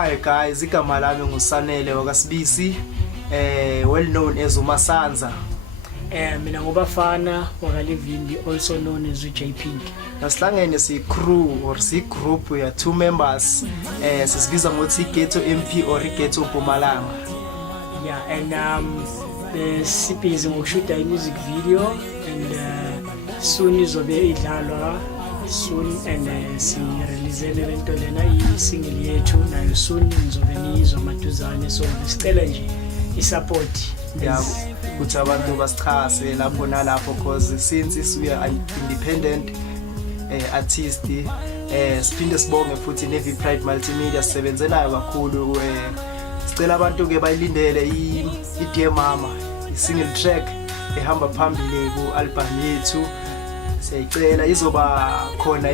Hi guys, igama lami nguSanele wakwaSibisi, well known as uMasanza. Mina ngobafana wakalivindi, also known as uJPink. Nasihlangene si-crew or si-group ya 2 members, sisibiza ngokuthi Ghetto MP or Ghetto Mpumalanga. Yeah, and sibhizi ngokushuta i-music video and soon izobe idlalwa soon and si-releasele lento lena i-single yethu nayo soon nizobe niyizwa maduzane, so sicela nje i-support. Yeah, ukuthi abantu basichase lapho nalapho cause since we are independent artist, siphinde sibonge futhi Navy Pride Multimedia sisebenzelayo kakhulu. Sicela abantu ke bayilindele i-Dear Mama, i-single track ehamba phambili ku-album yethu. Siyayicela izoba khona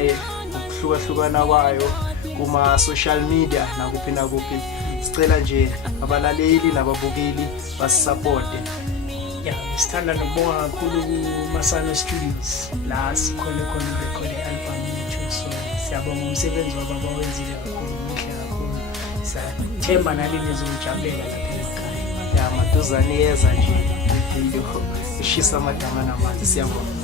ukuhlukahlukana kwayo kuma social media nakuphi nakuphi. Sicela nje abalaleli nababukeli basisupporte. Yeah, sithanda nokubonga kakhulu kuMasana Studios la sikhole khona record album yethu, so siyabonga umsebenzi wabo abawenzile kakhulu, muhle kakhulu. Sathemba nalini zokujabulela lapha ekhaya. Ya maduzane yeza nje video ishisa amadama namanzi, siyabonga.